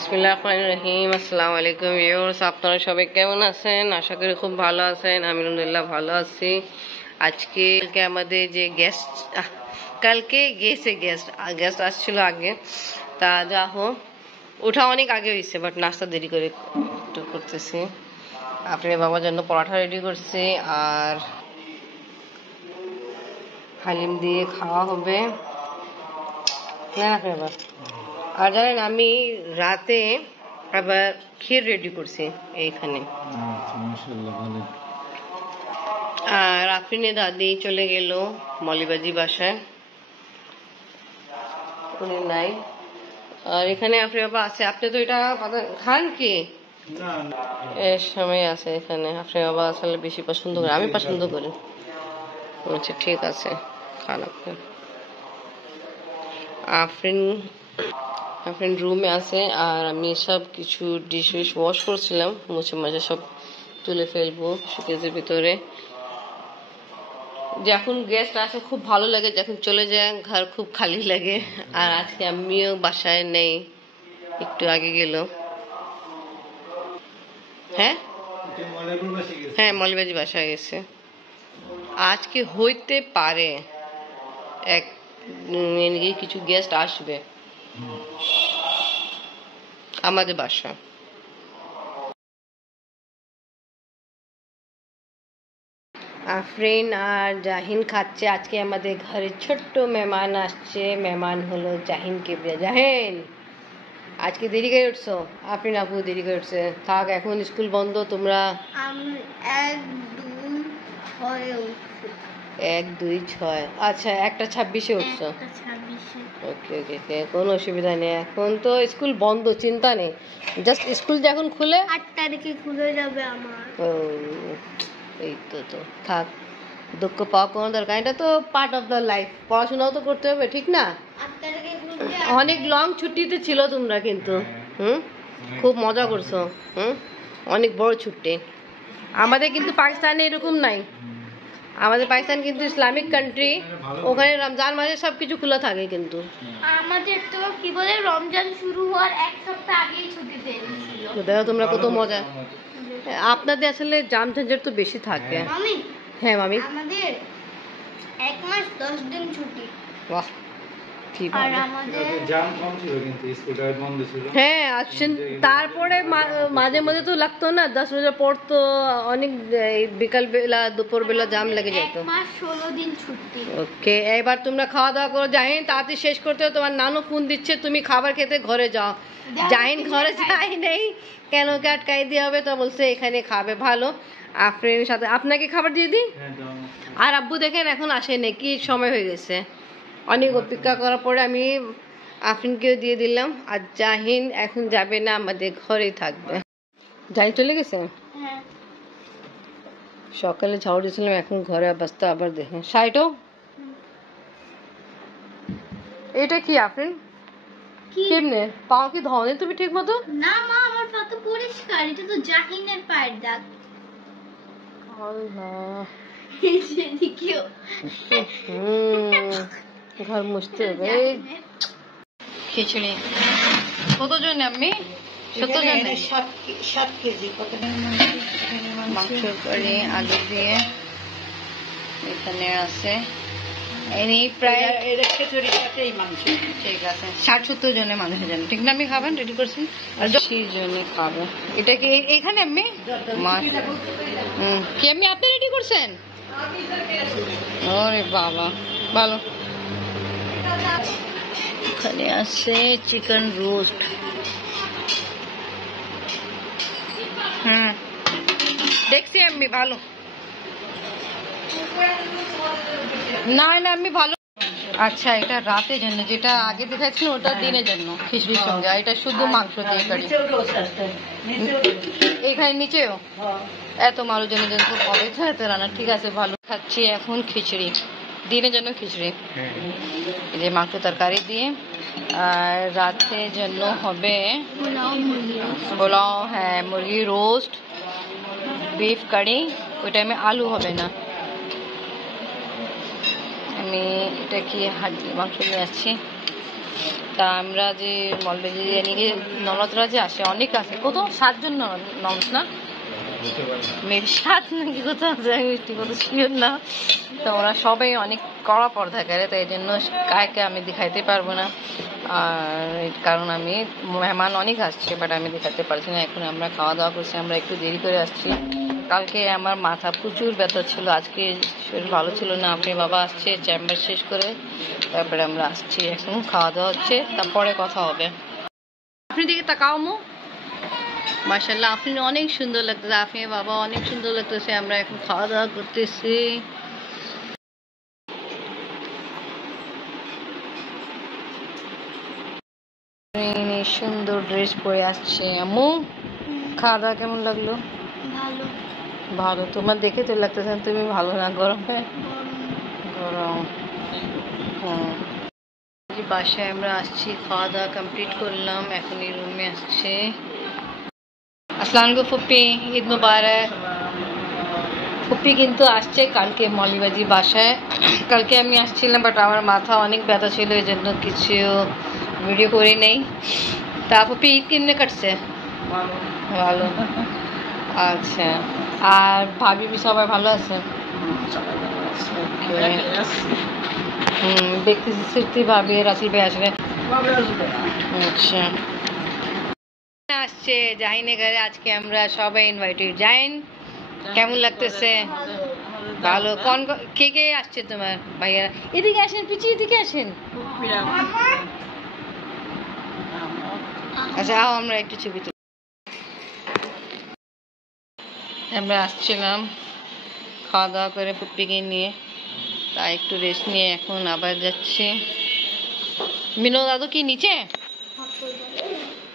বিসমিল্লাহিররহমানিররহিম। আসসালামু আলাইকুম ভিউয়ার্স, আপনারা সবাই কেমন আছেন? আশা করি খুব ভালো আছেন। আমি আলহামদুলিল্লাহ ভালো আছি। আজকে আমাদের যে গেস্ট, কালকে গেস্ট আসছিল আগে, তা যা হোক ওঠা অনেক আগে হয়েছে, বাট নাস্তা দেরি করে একটু করতেছি। আপনার বাবার জন্য পরোটা রেডি করছি আর হালিম দিয়ে খাওয়া হবে। আর জানেন আমি রাতে আবার ক্ষীর রেডি করছি এইখানে। আর আফরিনের দাদি চলে গেল মলিবাজি বাসায়, উনি নাই। আর এখানে আপনার বাবা আছে। আপনি তো এটা খান কি এর সময় আছে এখানে? আপনার বাবা আসলে বেশি পছন্দ করে, আমি পছন্দ করি। আচ্ছা ঠিক আছে, খান আপনি। আফরিন রুমে আছে আর আমি সব কিছু ডিশ ওয়াশ করছিলাম, মুছে মাঝে সব তুলে ফেলবো শোকেজের ভিতরে। যখন গেস্ট আসে খুব ভালো লাগে, যখন চলে যায় ঘর খুব খালি লাগে। আর আজকে আমিও বাসায় নেই, একটু আগে গেল। হ্যাঁ হ্যাঁ, মলিবাজি বাসায় গেছে। আজকে হইতে পারে কিছু গেস্ট আসবে আমাদের বাসা। আফরিন আর জাহিন খাচ্ছে। আজকে আমাদের ঘরে ছোট্ট মেহমান আসছে। মেহমান হলো জাহিন কিবরিয়া। জাহিন আজকে দেরি করে উঠছো? আফরিন আপু দেরি করে উঠছে। থাক, এখন স্কুল বন্ধ, তোমরা 1-2-6 আচ্ছা 1টা 26-এ উঠছো। ওকে ওকে ওকে, কোনো অসুবিধা নেই। এখন তো স্কুল বন্ধ, চিন্তা নেই। জাস্ট স্কুল যখন খুলে 8 তারিখে খুলে যাবে আমার। এই তো থাক, দুঃখ পাওয়া কোনো দরকার। এটা তো পার্ট অফ দ্য লাইফ, পড়াশোনাও তো করতে হবে, ঠিক না? অনেক লং ছুটিতে ছিল তোমরা, কিন্তু খুব মজা করছো। অনেক বড় ছুটি। আমাদের কিন্তু পাকিস্তানে এরকম নাই। আমাদের পাকিস্তান কিন্তু ইসলামিক কান্ট্রি, ওখানে রমজান মাসে সবকিছু খোলা থাকে। কিন্তু আমাদের তো কি বলে, রমজান শুরু হওয়ার 1 সপ্তাহ আগেই ছুটি দিয়ে দিয়েছিল। দেখো তোমরা কত মজা। আপনাদের আসলে জাম ঝঞ্ঝাট তো বেশি থাকে। মামি, হ্যাঁ মামি, আমাদের 1 মাস 10 দিন ছুটি। বাহ, আর আমাদের জাম কম ছিল, কিন্তু স্কুলটা বন্ধ ছিল। হ্যাঁ আসছেন। তারপরে মাঝে মাঝে তো লাগতো না, 10 বছর পর তো অনেক বিকাল বেলা দুপুর বেলা জাম লেগে যেত। 1 মাস 16 দিন ছুটি। ওকে, এবার তোমরা খাওয়া দাওয়া করো। জাহিন তাড়াতাড়ি শেষ করতে হবে, তোমার নানু ফোন দিচ্ছে, তুমি খাবার খেতে ঘরে যাও। জাহিন ঘরে যাই নেই, কেন কে আটকাই দিয়ে হবে, তো বলছে এখানে খাবে। ভালো, আফরিনের সাথে আপনাকে খাবার দিয়ে দিই। আর আব্বু দেখেন এখন আসেনি, কি সময় হয়ে গেছে। অনেক অপেক্ষা করার পরে আমি আফরিনকেও দিয়ে দিলাম। আর জাহিন এখন যাবে না, আমাদের ঘরেই থাকবে। জাহিন চলে গেছে। হ্যাঁ, সকালে ঝাড়ু দিয়েছিলাম, এখন ঘরে অবস্থা আবার দেখেন। সাইডও এটা কি আফরিন? কেমনে পাও কি ধনে তুমি ঠিক মতো? না মা, আমার পা তো পরিষ্কার। এটা তো জাহিনের পায়ের দাগ। আল্লাহ, সেদিকেও ঘর মুছতে হবে। খিচুড়ি কতজন আমি? 70 জন। 7 কেজি মাংস করে আলু দিয়ে এখানে আছে। প্রায় খিচুড়ির সাথে এই মাংস। ঠিক আছে, 60-70 জনের মানুষ জানেন, ঠিক না? আমি খাবেন রেডি করছি আর 20 জনে খাবে। এটা কি এইখানে আমি মাছ কি আমি আপনি রেডি করছেন? ওরে বাবা, ভালো। এখানে আছে চিকেন রোস্ট। দেখছি আমি ভালো। না না আমি ভালো। আচ্ছা, এটা রাতের জন্য, যেটা আগে দেখাচ্ছিল ওটা দিনের জন্য খিচুড়ির সঙ্গে। আর এটা শুধু মাংস দিয়ে কারি। এখানে নিচেও এত মানুষ জন্য তো কবে এত রান্না। ঠিক আছে, ভালো। খাচ্ছি এখন খিচুড়ি, দিনের জন্য খিচুড়ি, এই যে মাংস তরকারি দিয়ে। আর রাতের জন্য হবে পোলাও, হ্যাঁ মুরগি রোস্ট, বিফ কারি। ওই টাইমে আলু হবে না। আমি এটা কি হাড্ডি মাংস নিয়ে আসছি। তা আমরা যে মলবিরিয়ানি ননদরা যে আসে অনেক আসে, কত 7 জন ননদ না, মেবি 7 নাকি কত মিষ্টি কত শিওর না। তো ওরা সবাই অনেক কড়া পর্দা করে, তাই জন্য কাকে আমি দেখাইতে পারবো না। আর কারণ আমি মেহমান অনেক আসছে, বাট আমি দেখাতে পারছি না। এখন আমরা খাওয়া দাওয়া করছি, আমরা একটু দেরি করে আসছি। কালকে আমার মাথা প্রচুর ব্যথা ছিল, আজকে শরীর ভালো ছিল না। আপনি বাবা আসছে চেম্বার শেষ করে, তারপরে আমরা আসছি। এখন খাওয়া দাওয়া হচ্ছে, তারপরে কথা হবে। আপনি দিকে তাকাও মো, মাশাআল্লাহ আপনি অনেক সুন্দর লাগতেছে, আপনি বাবা অনেক সুন্দর লাগতেছে। আমরা এখন খাওয়া দাওয়া করতেছি। সুন্দর ড্রেস পরে আসছে। আম্মু খাওয়া দাওয়া কেমন লাগলো? ভালো। ভালো, তোমার দেখে তো লাগতেছে তুমি ভালো না, গরমে গরম। বাসায় আমরা আসছি, খাওয়া দাওয়া কমপ্লিট করলাম, এখন এই রুমে আসছে। আসসালামু আলাইকুম ফুপ্পি, ঈদ মুবারক। ফুপ্পি কিন্তু আসছে কালকে মলিবাজি বাসায়। কালকে আমি আসছিলাম, বাট আমার মাথা অনেক ব্যথা ছিল, এই জন্য কিছু ভিডিও করি নেই। তা ফুপ্পি ঈদ কেমনে কাটছে? ভালো। আচ্ছা, আর ভাবি সবাই ভালো আছে? দেখতেছি সৃষ্টি ভাবি রাসেল ভাই আসবে। আচ্ছা, আসছে জাহিনের ঘরে আজকে আমরা সবাই ইনভাইটেড। জাহিন কেমন লাগতেছে? ভালো। কে কে আসছে তোমার ভাইয়ারা? এদিকে আসেন, পিছিয়ে এদিকে আসেন। আচ্ছা আমরা একটু ছবি তুলি। আমরা আসছিলাম খাওয়া দাওয়া করে ফুপ্পিকে নিয়ে, তাই একটু রেস্ট নিয়ে এখন আবার যাচ্ছি। মিনো দাদু কি নিচে?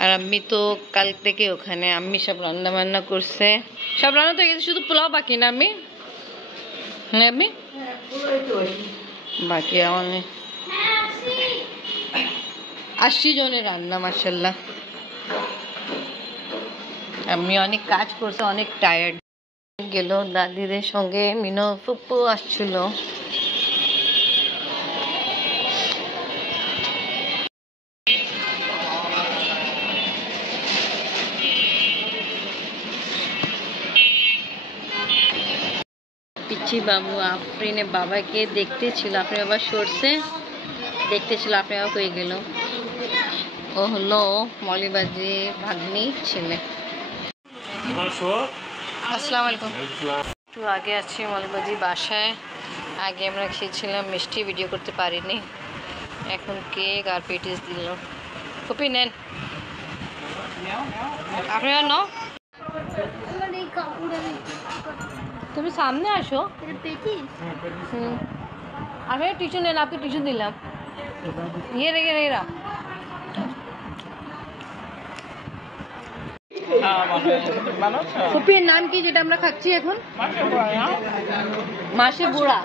আর আম্মি তো কাল থেকে ওখানে, আম্মি সব রান্না বান্না করছে, সব রান্না তো গেছে, শুধু পোলাও বাকি না আম্মি? হ্যাঁ আম্মি বাকি আমার 80 জনের রান্না, মাশাআল্লাহ। আম্মি অনেক কাজ করছে, অনেক টায়ার্ড গেল। দাদিদের সঙ্গে মিনো ফুপ্পু আসছিল। পিচ্ছি বাবু আফরিনে বাবাকে দেখতে ছিল, আপনি বাবা সরছে দেখতে ছিল, আপনি বাবা হয়ে গেল। ও হলো মলিবাজি ভাগ্নি ছেলে। আসসালামু আলাইকুম। একটু আগে আছি মলিবাজি বাসায়। আগে আমরা খেয়েছিলাম মিষ্টি, ভিডিও করতে পারিনি। এখন কেক আর পেটিস দিল। কপি নেন আপনারা নাও। তুমি সামনে আসো। আপনি টিস্যু নেন, আপনি টিস্যু দিলাম। ইয়ে রেগে রেগা ফুপির নাম কি যেটা আমরা খাচ্ছি এখন? মাছের বুড়া।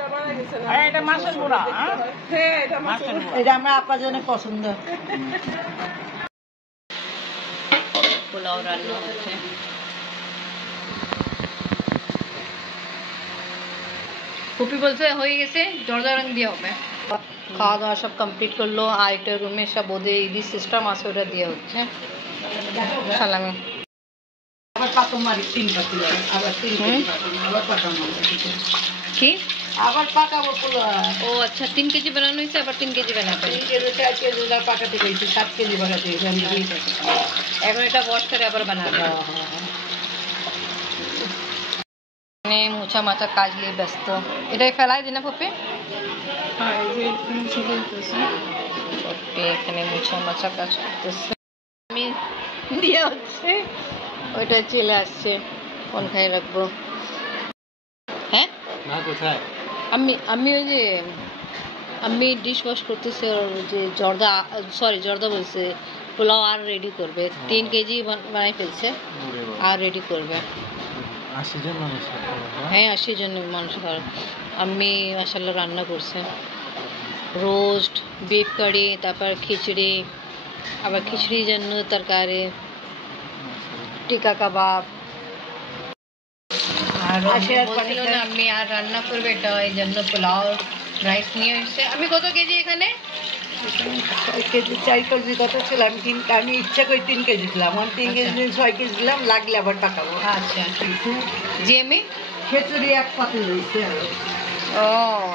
এটা আমরা আপনার জন্য পছন্দ। পোলাও রান্না হচ্ছে। ফুপি বলছে হয়ে গেছে, জর্দা রং দিয়ে হবে। খাওয়া দাওয়া সব কমপ্লিট করলো, আর একটা রুমে সব ওদের ঈদের সিস্টেম আছে, ওটা দিয়ে হচ্ছে সালামি। কি আবার পাকাবো পোলাও? ও আচ্ছা, 3 কেজি বানানো হয়েছে, আবার 3 কেজি বানাতে 3 কেজি 4 কেজি পাকাতে গেছি, 7 কেজি বানাতে গেছি। এখন এটা ওয়াশ করে আবার বানাবো। মুছা মাছা কাজ নিয়ে ব্যস্ত। এটাই ফেলাই দিনা পপে। এখানে মুছা মাছা কাজ করতেছে, আমি দিয়ে হচ্ছে, ওইটা চলে আসছে। কোন খাই রাখবো? হ্যাঁ আমি ওই যে আমি ডিশ ওয়াশ করতেছে, ওর যে জর্দা বলছে পোলাও আর রেডি করবে। 3 কেজি বানাই ফেলছে আর রেডি করবে। 80 জন মানুষ? হ্যাঁ 80 জন মানুষ খাওয়ার। আমি মাশাআল্লাহ রান্না করছে রোস্ট, বিফ কারি, তারপর খিচুড়ি, আবার খিচুড়ির জন্য তরকারি, টিকা কাবাব। আর বলছিল না আমি আর রান্না করবে, এটা এই জন্য পোলাও রাইস নিয়ে এসছে। আমি কত কেজি এখানে? 6 কেজি 4 কেজি কথা ছিল, আমি ইচ্ছা করে 3 কেজি দিলাম, 3 কেজি 6 কেজি দিলাম, লাগলে আবার টাকাবো। আচ্ছা জিএমএ খিচুড়ি এক পাতে লইছে আর ও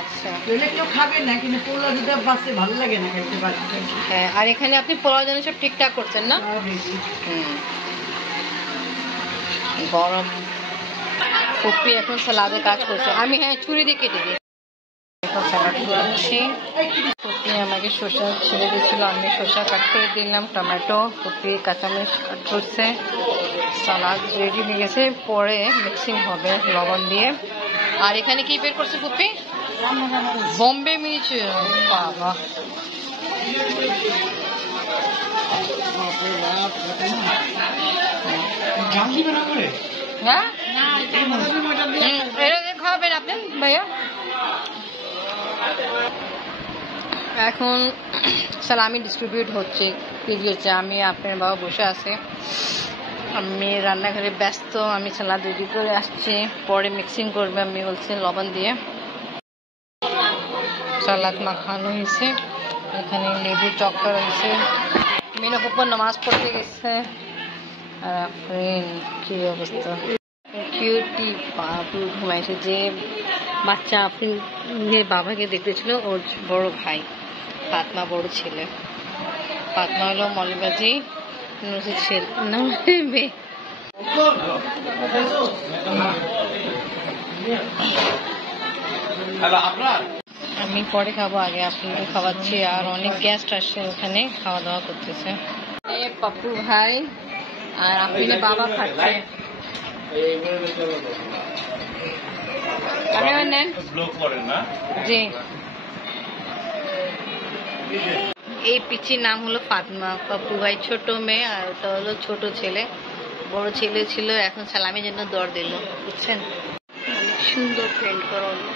আচ্ছা। এগুলো কেউ খাবে না, কিন্তু পোলা দুটা বাসে ভালো লাগে না খাইতে পারছি। হ্যাঁ, আর এখানে আপনি পোলাও জন্য সব ঠিকঠাক করছেন না? গরম ফুপি এখন সালাদে কাজ করছে, আমি হ্যাঁ ছুরি দিয়ে কেটে দিই। এখন সালাদ করছি। ফুপি আমাকে শসা ছেড়ে দিয়েছিল, আমি শসা কাট করে দিলাম, টমেটো, ফুপি কাঁচামরিচ কাট করছে। সালাদ রেডি হয়ে গেছে, পরে মিক্সিং হবে লবণ দিয়ে। আর এখানে কি বের করছে ফুপি? বম্বে মির্চ। বাবা হ্যাঁ, এটা খাবেন আপনি ভাইয়া? এখন সালামি ডিস্ট্রিবিউট হচ্ছে, দিয়েছে। আমি আপনার বাবা বসে আছে, আমি রান্নাঘরে ব্যস্ত, আমি সালাদ রেডি করে আসছি, পরে মিক্সিং করবে আমি বলছি লবণ দিয়ে। সালাদ মাখানো হয়েছে, এখানে লেবু চক্কর হয়েছে। মিনা ফুপা নামাজ পড়তে গেছে। আর আফরিন কি অবস্থা, কিউটি বাবু ঘুমাইছে। যে বাচ্চা আফরিনের বাবাকে দেখতেছিল ওর বড় ভাই ফাতমা, বড় ছেলে। ফাতমা হলো মৌলবাজি ছেলে মেয়ে। আমি পরে খাবো, আগে আপনাকে খাওয়াচ্ছি। আর অনেক গেস্ট আসছে, ওখানে খাওয়া দাওয়া করতেছে। পাপ্পু ভাই আর আফরিনের বাবা খাচ্ছে। নেন জি। এই পিচির নাম হলো ফাতমা, পাপ্পু ভাই ছোট মেয়ে, আর ওটা হলো ছোট ছেলে। বড় ছেলে ছিল, এখন সালামের জন্য দৌড় দিল, বুঝছেন? অনেক সুন্দর ফ্রেন্ড করলো।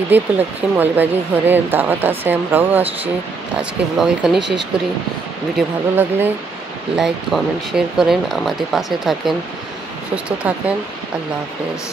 ঈদে উপলক্ষে মৌলবাজি ঘরে দাওয়াত আছে, আমরাও আসছি। আজকে ব্লগ এখানেই শেষ করি। ভিডিও ভালো লাগলে লাইক কমেন্ট শেয়ার করেন, আমাদের পাশে থাকেন, সুস্থ থাকেন। আল্লাহ হাফেজ।